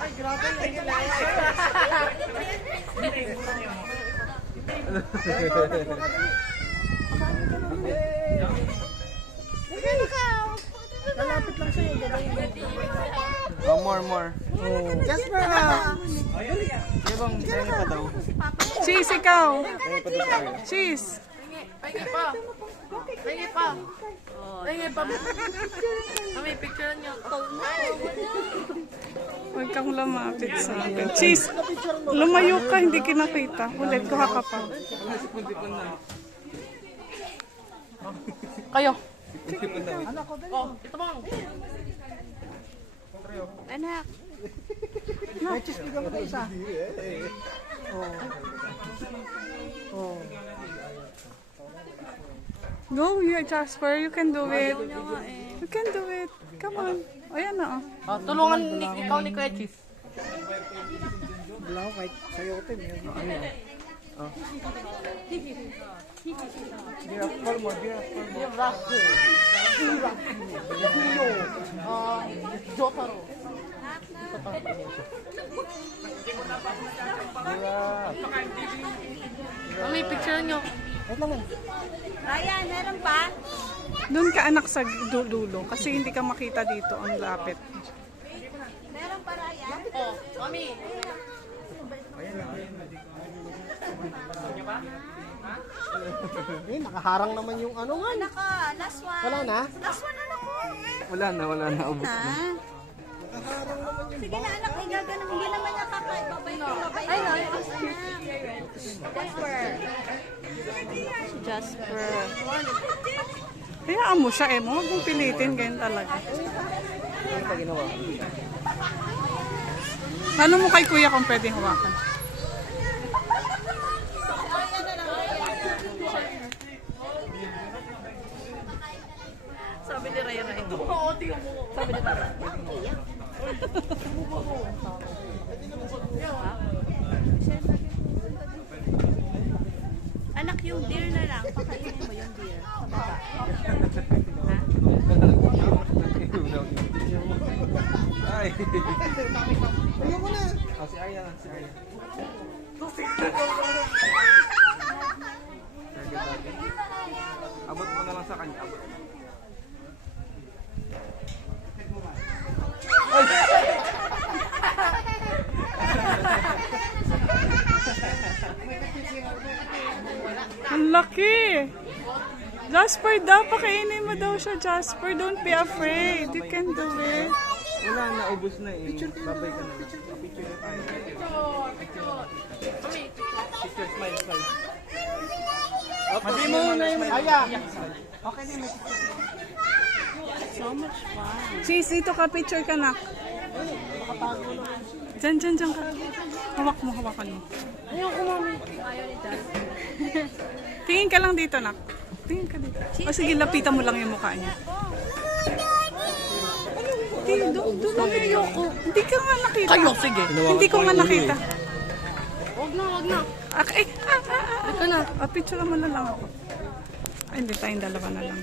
Ay, grabe. Kalapit lang sa'yo. Oh, more. Jasper! Ibang tayo pa daw. Cheese, ikaw. Tayo pa daw tayo. Cheese. Pahingi pa. Pahingi pa. Pahingi pa. Kami, picture niyo. Huwag kang lumapit sa akin. Cheese, lumayo ka, hindi kinakita. Ulit, kuha ka pa. Sipon-sipon na. Kayo. Sipon na. Oh, ito bang. Anak. May cheese, bigyan mo na isa. Go, you Jasper. You can do it. You can do it. Come on. Ayan na. Oh, tulungan ikaw ni Kuya Chief. Wala ko kahit sayote. Miracle mo. Jotaro. Kami, picture niyo. Wait lang man. Ryan, meron pa? Doon ka anak sa dulo kasi hindi ka makita dito ang lapit. Meron pa, Ryan? Oh, kami. Nakaharang naman yung ano nga. Nako, last one. Wala na? Last one na ako. Wala na. Ubus na. Sige na anak, igaganon. Hindi naman niya kakay. Babay ko, babay ko. Ay, no. Jasper. Hayaan mo siya eh. Huwag mong pilitin. Ganyan talaga. Ano pa ginawa? Ano mo kay kuya kung pwedeng hawakan? Sabi ni Raya Raya. Oo, tingnan mo. Sabi ni Tara. Anak, yung deer na lang. Pakainin mo yung deer. Sa baba. Ay. Ayoko na. Si Arya. Abot mo na lang sa kanya. Abot. Ang laki! Jasper daw, pakainin mo daw siya, Jasper. Don't be afraid. You can do it. Wala na, ubus na eh. Babay ka na. Picture na tayo. Kami, Picture, smile. Hindi mo na yung Aya. Okay na may So much fun. Cheese, dito ka. Picture ka na. Diyan ka. Hawakan mo. ayoko mami. Tingin ka lang dito, nak. Tingin ka dito. O sige, lapitan mo lang yung mukha niya. Doon lang ayoko. Hindi ka nga nakita. Kayo, sige. Hindi ko nga nakita. Wag na. Ito na. Picture mo na lang ako. Ay, hindi tayong dalawa na lang.